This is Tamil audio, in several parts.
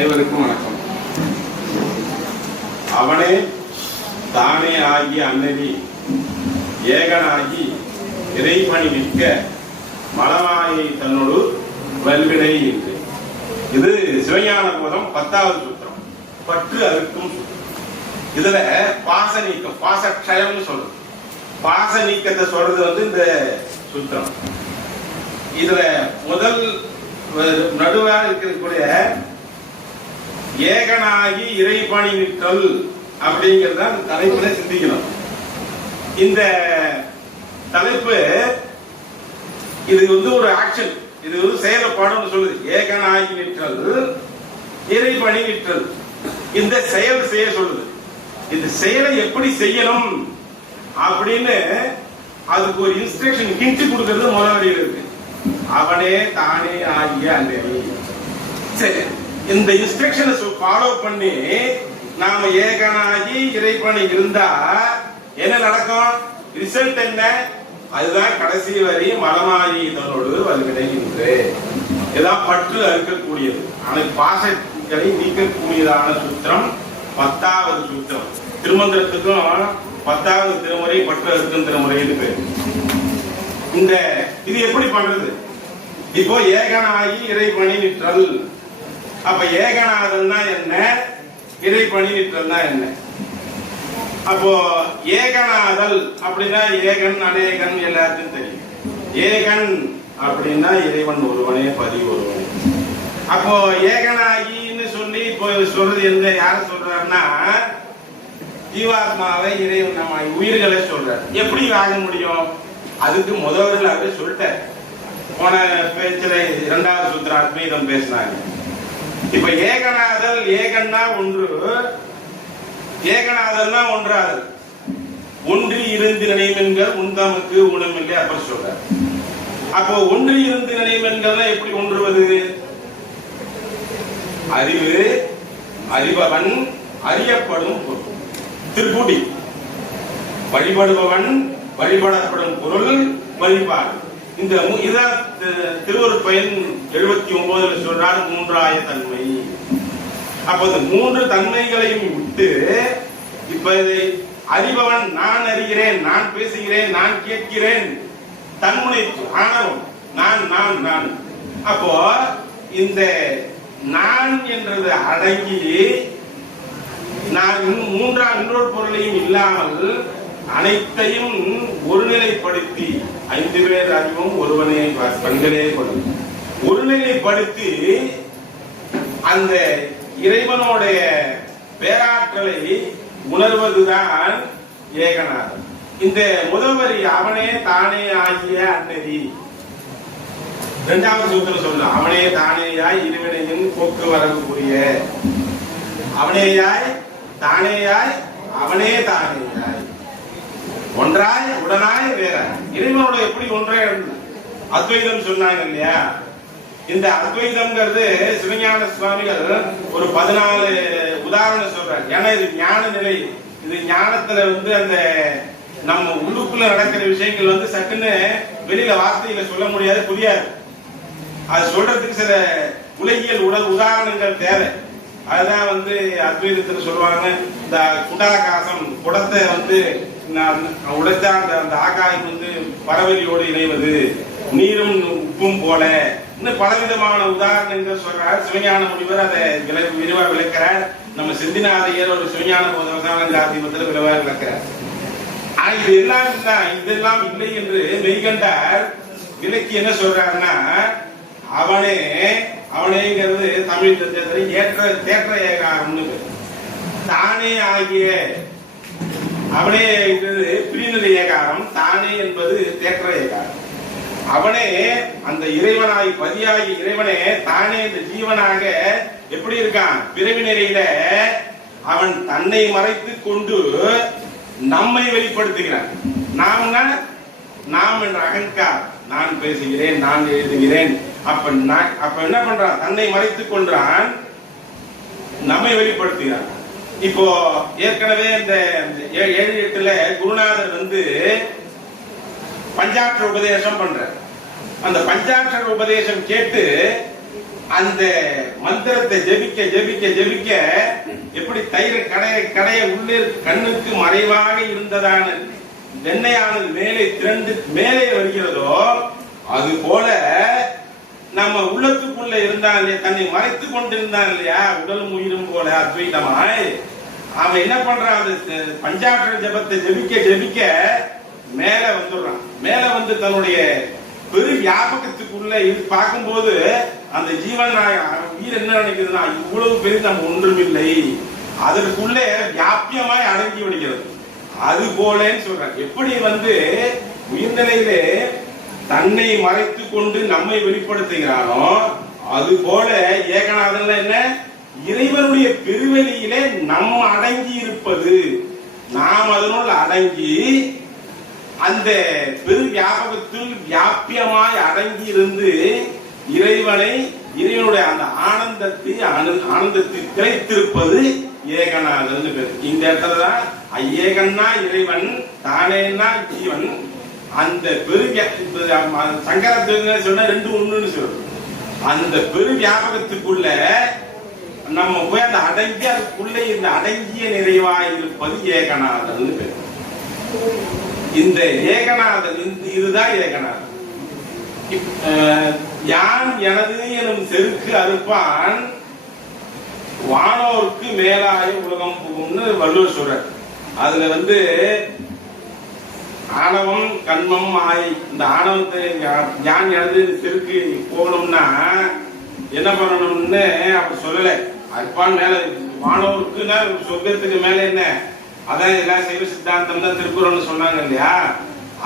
அனைவருக்கும் வணக்கம். அவனே தானே ஆகிய அன்னதி ஏகனாகி இறைபணி நிற்க மலமாயை தன்னோடு வல்வினை என்று. இது சிவஞான போதம் 10வது சூத்திரம், பற்று அறுக்கும் சூத்திரம். இதுல பாச நீக்கம், பாசக்ஷயம்னு சொல்றது. பாச நீக்கத்தை சொல்றது இந்த சூத்திரம். இதுல முதல் நடுவாக இருக்கக்கூடிய ஏகனாகி இறைபணி நிற்றல் அப்படிங்கிறத தலைப்புல சிந்திக்கணும். இந்த தலைப்பு இது ஒரு ஆக்ஷன், இது செயல்பாடுன்னு சொல்லுது. ஏகனாகி நிற்றல், இறைபணி நிற்றல், இந்த செயல் செய்ய சொல்லுது. இந்த செயலை எப்படி செய்யணும் அப்படின்னு அதுக்கு ஒரு இன்ஸ்ட்ரக்ஷன் ஹிண்ட் கொடுக்கிறது முதல் வரியில் இருக்கு. அவனே தானே ஆகிய அன்னதி. சரி, இந்த இன்ஸ்ட்ரக்ஷனை ஃபாலோ பண்ணி நாம ஏகனாகி இறைபணி இருந்தா என்ன நடக்கும்? ரிசல்ட் என்ன? அதுதான் கடைசி வரி மலமாயி தன்னோடு வல்வினை என்று. இதான் பற்று அறுக்கக்கூடியது, ஆனால் பாசங்களை நீக்கக்கூடியதான சூத்திரம் 10வது சூத்திரம். திருமந்திரத்துக்கும் 10வது திருமுறை பற்று அறுக்கும் திருமுறை இருக்கு. இது எப்படி பண்றது? இப்போ ஏகனாகி இறைபணி நிற்றல். அப்ப ஏகனாதல்னா என்ன, இறைபணி நிற்றல்னா என்ன? அப்போ ஏகனாதல் அப்படின்னா ஏகன் அநேகன் எல்லாருக்கும் தெரியும். ஏகன் அப்படின்னா இறைவன் ஒருவனே, பதி ஒருவனே. அப்போ ஏகனாகின்னு சொல்லி இப்போ சொல்றது எந்த யார சொல்றாருன்னா ஜீவாத்மாவை, இறைவன் நம்ம உயிர்களை சொல்றாரு. எப்படி ஆக முடியும்? அதுக்கு முதல்வர்களாகவே சொல்லிட்டார். போன பேச்சுல 2வது சூத்திர அத்வைதம் பேசினாங்க. இப்ப ஏகனாதல், ஏகன்னா ஒன்று, ஏகனாதல்னா ஒன்றாதல். ஒன்றி இருந்து நினைமென்கள் உண்தமக்கு உணமில்லை அப்படி சொல்ற. அப்போ ஒன்றி இருந்து நினைமென்கள் எப்படி ஒன்றுவது? அறிவு, அறிபவன், அறியப்படும் பொருள். திருப்புடி வழிபடுபவன், வழிபடப்படும் பொருள், வழிபாடு. இந்த திருவருட் பயன் 79 சொல்றார் மூன்றாய தன்மை. அப்ப இந்த 3 தன்மைகளையும் விட்டு இப்ப அறிபவன், நான் அறிகிறேன், நான் பேசுகிறேன், நான் கேட்கிறேன், தன்முனை ஆணவம், நான் நான் நான். அப்போ இந்த நான் என்றது அடங்கி நான் இன்னொரு பொருளையும் இல்லாமல் அனைத்தையும் ஒருநிலைப்படுத்தி 5 பேர் அறிவும் ஒருவனே பண்களே கொள்ளும் ஒருநிலைப்படுத்தி அந்த இறைவனுடைய பேராற்றலை உணர்வதுதான் ஏகநாதன். இந்த முதல் வரி அவனே தானே ஆகிய அன்னதி. 2வது சூத்திரம் சொல்ல அவனே தானேயாய் இருவினையின் போக்குவரவுக்குரிய. அவனேயாய், தானேயாய், அவனே தானேயாய், ஒன்றாய் உடனாய் வேற. இறைவனோட எப்படி ஒன்றாய் அத்வைதம் சொன்னாங்க இல்லையா? இந்த அத்வைதம்ங்கிறது சிவஞான சுவாமிகள் ஒரு 14 உதாரணம் சொல்றாரு. ஏன்னா இது ஞான நிலை. இது ஞானத்துல அந்த நம்ம உள்ளுக்குள்ள நடக்கிற விஷயங்கள் சட்டுன்னு வெளியில வார்த்தையில சொல்ல முடியாது, புரியாது. அது சொல்றதுக்கு சில உலகியல் உதாரணங்கள் தேவை. அதுதான் அத்வைதத்துல சொல்லுவாங்க. இந்த குடாகாசம், குடத்தை உடைத்தா அந்த ஆகாயம் பறவெளியோடு இணைவது, நீரும் உப்பும் போல, இன்னும் பலவிதமான உதாரணங்கள் சொல்றாரு சிவஞான முனிவர். அதை விரிவா விளக்கிறார். நம்ம சிந்திநாதையர் ஒரு சிவஞான போதவசானத்தில் விரிவா விளக்கிறார். ஆனா இது எல்லாம் தான், இதெல்லாம் இல்லை என்று மெய்கண்டார் விளக்கி என்ன சொல்றாருன்னா, அவனே, அவனேங்கிறது தமிழ் தேற்ற ஏகாரம்னு. தானே ஆகிய அவனே என்பது பிரிநிலை ஏகாரம், தானே என்பது தேற்ற ஏகாரம். அவனே அந்த இறைவனாய் பதியாகி இறைவனே தானே இந்த ஜீவனாக எப்படி இருக்கான்? பிறவி நிலையில அவன் தன்னை மறைத்து கொண்டு நம்மை வெளிப்படுத்துகிறான். நாம்னா நாம் என்ற அகங்கார், நான் பேசுகிறேன், நான் எழுதுகிறேன். அப்ப என்ன பண்றான்? தன்னை மறைத்துக் கொண்டான், நம்மை வெளிப்படுத்துகிறான். இப்போ ஏற்கனவே இந்த 7-8 குருநாதர் பஞ்சாட்சர உபதேசம் பண்ற. அந்த பஞ்சாட்சர உபதேசம் கேட்டு அந்த மந்திரத்தை ஜெபிக்க ஜெபிக்க ஜெபிக்க எப்படி தயிர் கடைய உள்ளே கண்ணுக்கு மறைவாக இருந்ததான வெண்ணையானது மேலே திரண்டு மேலே வருகிறதோ அது போல நம்ம உள்ளத்துக்குள்ள இருந்தான் தன்னை மறைத்து கொண்டிருந்தான் இல்லையா, உடலும் உயிரும் போல அத்வைதமாய் அவன் என்ன பண்றான், அந்த பஞ்சாட்சர ஜபத்தை ஜெபிக்க ஜெபிக்க மேல வந்துடுறான். மேல வந்து தன்னுடைய பெரு வியாபகத்துக்குள்ள இது பார்க்கும்போது அந்த ஜீவன் உயிர் என்ன நினைக்குதுன்னா, இவ்வளவு பெரிய நம்ம ஒன்றுமில்லை, அதற்குள்ளே வியாபியமாய் அடங்கி விடுகிறது. அது போலன்னு சொல்றேன். எப்படி வந்து உயிர்நிலையிலே தன்னை மறைத்து கொண்டு நம்மை வெளிப்படுத்துகிறானோ அது போல ஏகநாதன் என்ன, இறைவனுடைய பெருவெளியிலே நம்ம அடங்கி இருப்பது, நாம் அதனுள் அடங்கி அந்த பெரு வியாபகத்தில் வியாபியமாய் அடங்கி இருந்து இறைவனுடைய அந்த ஆனந்தத்தை திளைத்திருப்பது ஏகநாதன் பேர். இந்த இடத்துலதான் ஏகன்னா இறைவன், தானேன்னா ஜீவன். அந்த பெரு சங்கரத்தை சொன்ன ரெண்டு ஒண்ணுன்னு சொல்றோம். அந்த பெரு வியாபகத்துக்குள்ள நம்ம போய் அந்த அடங்கி அதுக்குள்ளே இந்த அடங்கிய நிறைவாய் இருப்பது ஏகநாதன் பேர். இந்த ஏகநாதன் இதுதான் ஏகநாதன். யான் எனது எனும் செருக்கு அறுப்பான் வானோருக்கு மேலாய உலகம் புகும்னு வள்ளுவர் சொல்றார். அதுல வந்து ஆணவம் கண்மம் ஆய், இந்த ஆணவத்தை யான் எனது செருக்கு போகணும்னா என்ன பண்ணணும்னு அப்படி சொல்லல. அறுப்பான் மேல வானோருக்குன்னா சொர்க்கத்துக்கு மேல என்ன, அதான் எல்லாம் சைவ சித்தாந்தம் தான் திருக்குறள்னு சொன்னாங்க இல்லையா,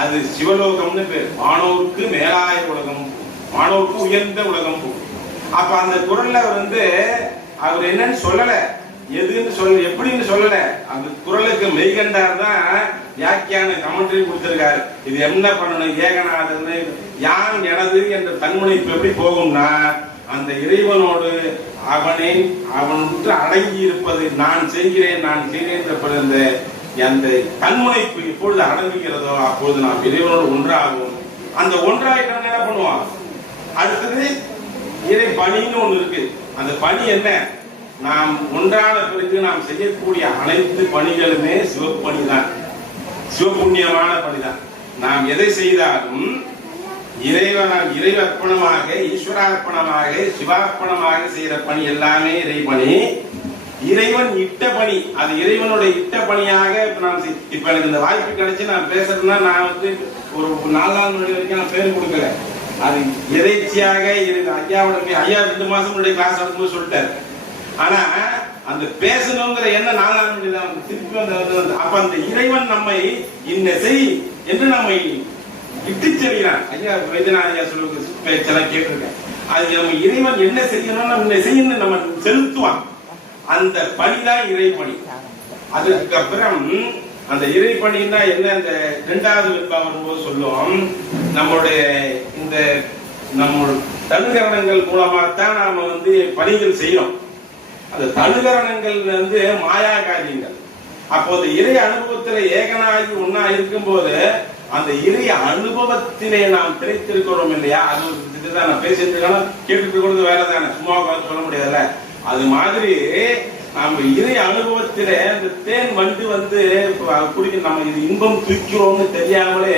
அது சிவலோகம்னு பேர். வானோருக்கு மேலாய உலகம், வானோருக்கு உயர்ந்த உலகம் போகும். அப்ப அந்த குறள்ல வந்து அவர் என்னன்னு சொல்லல, எதுன்னு சொல்ல எப்படின்னு சொல்லல. அந்த குறளுக்கு மெய்கண்டார் தான் வியாக்கியான கமெண்ட்ரி கொடுத்திருக்காரு. இது என்ன பண்ணணும், ஏகநாதன் யான் எனது என்ற தன்முனைப்பு எப்படி போகும்னா, அந்த இறைவனோடு அவனுக்கு அடங்கி இருப்பது, நான் செய்கிறேன் என்ற அந்த தன்முனைப்பு எப்பொழுது அடங்குகிறதோ அப்பொழுது நாம் இறைவனோடு ஒன்றாகும். அந்த ஒன்றாயிட்ட என்ன பண்ணுவான், அடுத்தது இறை பணின்னு ஒண்ணு இருக்கு. அந்த பணி என்ன, நாம் ஒன்றான பிறகு நாம் செய்யக்கூடிய அனைத்து பணிகளுமே சிவப்பணி தான், சிவபுண்ணியமான பணிதான். நாம் எதை செய்தாலும் இறை அர்ப்பணமாக, ஈஸ்வரார்ப்பணமாக, சிவார்ப்பணமாக செய்யற பணி எல்லாமே இறைபணி. இறைவன் இட்ட பணி, அது இறைவனுடைய இட்ட பணியாக நாம் இப்ப எனக்கு இந்த வாய்ப்பு கிடைச்சு நான் பேசுறதுன்னா, நான் வந்து ஒரு 4 நாள் முன்னாடி வரைக்கும் நான் பேர் கொடுக்கல. அது எதேச்சியாக ஐயா 2 மாசம் முன்னாடி கிளாஸ் எடுக்கும்போது சொல்லிட்டாரு. ஆனா அந்த பேசணுங்கிற எண்ணம் 4 நாள் முன்னாடி தான் திருப்பி வந்து, அப்ப அந்த இறைவன் நம்மை இன்ன செய் என்று நம்மை இட்டு செல்கிறான். ஐயா வைத்தியநாத ஐயா சொல்லுங்க பேச்செல்லாம் கேட்டிருக்கேன். அது நம்ம இறைவன் என்ன செய்யணும், நம்ம செய்யணும், நம்ம செலுத்துவான். அந்த பணிதான் இறைப்பணி. அதுக்கப்புறம் அந்த இறைப்பணின்னா என்ன, அந்த 2வது வெண்பா வரும்போது சொல்லுவோம், நம்மளுடைய இந்த நம்ம தனுகரணங்கள் மூலமாகத்தான் நாம வந்து பணிகள் செய்யறோம். அந்த தனுகரணங்கள் வந்து மாயா காரியங்கள். அப்போ அந்த இறை அனுபவத்துல ஏகனாகி ஒன்னா இருக்கும் போது அந்த இறை அனுபவத்திலே நாம் திளைத்திருக்கிறோம் இல்லையா, அது இதுதான் நான் பேசிட்டு இருக்கோம், கேட்டுட்டு இருக்கிறது வேற தானே, சும்மா சொல்ல முடியாதுல்ல. அது மாதிரி நம்ம இறை அனுபவத்திலே அந்த தேன் வண்டு வந்து குடிக்க, நம்ம இது இன்பம் தூக்கிறோம்னு தெரியாமலே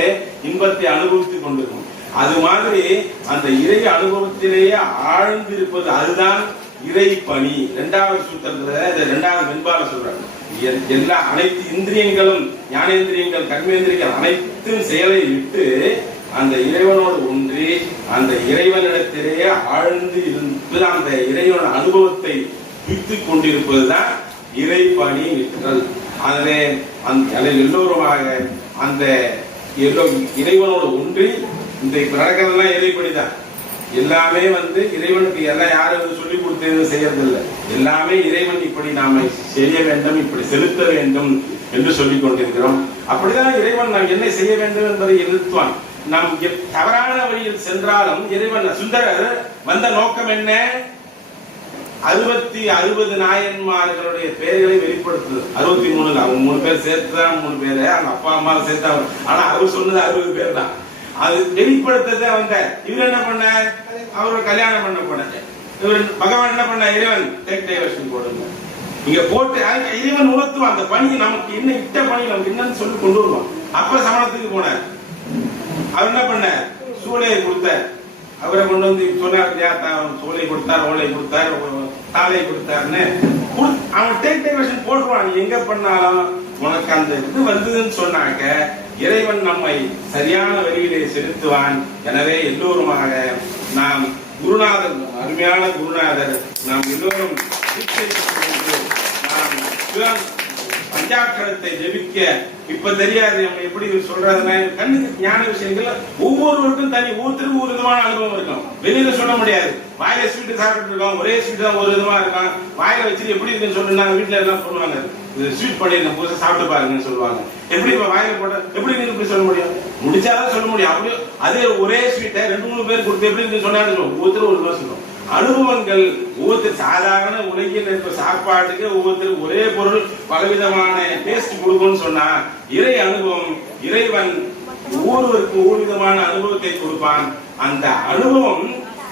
இன்பத்தை அனுபவித்துக் கொண்டிருக்கோம். அது மாதிரி அந்த இறை அனுபவத்திலேயே ஆழ்ந்து இருப்பது, அதுதான் இறை பணி. 2வது சூத்திரத்துல 2வது வெண்பால சொல்றாங்க, எல்லா அனைத்து இந்திரியங்களும், ஞானேந்திரியங்கள், கர்மேந்திரியங்கள் அனைத்தும் செயலை விட்டு அந்த இறைவனோடு ஒன்றி அந்த இறைவனிடத்திலேயே ஆழ்ந்து இருந்து அந்த இறைவனோட அனுபவத்தை வித்துக் கொண்டிருப்பதுதான் இறைப்பணி நிற்றல். அதிலே எல்லோருமாக அந்த இறைவனோடு ஒன்றி இந்த நடக்கிறதெல்லாம் இறைப்பணிதான். எல்லாமே வந்து இறைவனுக்கு எல்லாம் யாரும் சொல்லி கொடுத்தது செய்யறதில்லை. எல்லாமே இறைவன் இப்படி நாம செய்ய வேண்டும், இப்படி செலுத்த வேண்டும் என்று சொல்லிக் கொண்டிருக்கிறோம். அப்படிதான் இறைவன் நாம் என்ன செய்ய வேண்டும் என்பதை எழுத்துவான். நாம் தவறான வழியில் சென்றாலும் இறைவன், சுந்தரர் வந்த நோக்கம் என்ன, 60 நாயன்மார்களுடைய பெயர்களை வெளிப்படுத்துது. 63 அவங்க 3 பேர் சேர்த்துதான் 3 பேரு, அவங்க அப்பா அம்மா சேர்த்தாங்க. ஆனா அவர் சொன்னது 60 பேர் தான். அது வெளிப்படுத்தத வந்த இவர் என்ன பண்ண, அவரோட கல்யாணம் பண்ண போன பகவான் என்ன பண்ண, இறைவன் டேக் டைவர்ஷன் போடுங்க இங்க போட்டு இறைவன் உணர்த்துவான் அந்த பணி நமக்கு என்ன இட்ட பணி நமக்கு என்னன்னு சொல்லி கொண்டு வருவான். அப்ப சமணத்துக்கு போனார். அவர் என்ன பண்ண, சூளையை கொடுத்தார். அவரை கொண்டு வந்து சொன்னார், சூளை கொடுத்தார், ஓலை கொடுத்தார், தாலை கொடுத்தாருன்னு அவன் டேக் டைவர்ஷன் போட்டுருவான். எங்க பண்ணாலும் உனக்கு அந்த இது வந்ததுன்னு சொன்னாக்க இறைவன் நம்மை சரியான வழியிலே செலுத்துவான். எனவே எல்லோருமாக நாம் குருநாதர், அருமையான குருநாதர், நாம் எல்லோரும் நாம் பஞ்சாட்சரத்தை ஜெபிக்க இப்ப தெரியாது நம்ம எப்படி சொல்றதுன்னா கண்ணுக்கு ஞான விஷயங்கள் ஒவ்வொருவருக்கும் தனி, ஒவ்வொருத்தருக்கும் ஒரு விதமான அனுபவம் இருக்கும். வெளியில சொல்ல முடியாது. வாயில ஸ்வீட் சாப்பிட்டு இருக்கோம், ஒரே ஸ்வீட் தான் ஒரு விதமா இருக்கும். வாயில வச்சு எப்படி இருக்குன்னு சொல்லுங்க, வீட்டுல எல்லாம் சொல்லுவாங்க, ஸ்வீட் பண்ணிருக்கேன் புதுசா சாப்பிட்டு பாருங்கன்னு சொல்லுவாங்க. எப்படி இப்ப வாயில போட்ட எப்படி நீங்க இப்படி சொல்ல முடியும், முடிச்சாதான் சொல்ல முடியும். அப்படியே அதே ஒரே ஸ்வீட்டை 2-3 பேர் கொடுத்து எப்படி இருக்கு சொன்னாரு, ஒவ்வொருத்தரும் ஒரு விதம் சொல்லுவோம். அனுபவங்கள் ஒவ்வொருத்தர் சாதாரண உலகில் இருக்க சாப்பாட்டுக்கு ஒவ்வொருத்தருக்கு ஒரே பொருள் பலவிதமான டேஸ்ட் கொடுக்கும்னு சொன்னா, இறை அனுபவம் இறைவன் ஒவ்வொருவருக்கும் ஒவ்வொரு விதமான அனுபவத்தை கொடுப்பான். அந்த அனுபவம்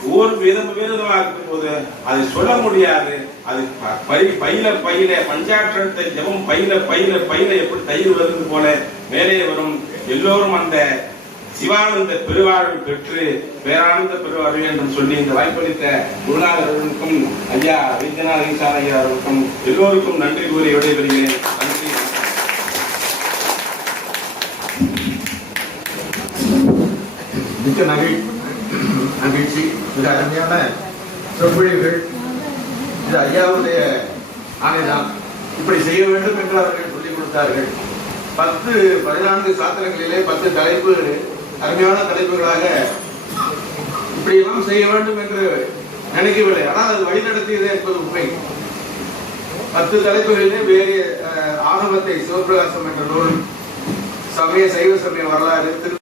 ஒவ்வொரு விதமா இருக்கும் போது அதை சொல்ல முடியாது. அது பையில பஞ்சாட்சரத்தை ஜபம் பையில எப்படி தயிர் வருவது போல மேலே வரும். எல்லோரும் அந்த சிவானந்த பெருவாழ்வு பெற்று பேரானந்த பெருவாழ்வு என்று சொல்லி இந்த வாய்ப்பளித்த குருநாதர்களுக்கும் ஐயா வைத்தியநாத ஈசான ஐயா அவர்களுக்கும் எல்லோருக்கும் நன்றி கூறி விடைபெறுகிறேன். நன்றி. மிக்க மகிழ்ச்சி. மிக அருமையான சொற்பொழிவுகள். இது ஐயாவுடைய ஆணைதான். இப்படி செய்ய வேண்டும் என்று அவர்கள் சொல்லிக் கொடுத்தார்கள். 10-14 சாத்திரங்களிலே 10 தலைப்பு அருமையான தலைப்புகளாக இப்படியெல்லாம் செய்ய வேண்டும் என்று நினைக்கவில்லை. ஆனால் அது வழிநடத்தியது என்பது உண்மை. 10 தலைப்புகளிலே வேறு ஆகமத்தை சிவபிரகாசம் என்ற நூல், சமய சைவ சமய வரலாறு,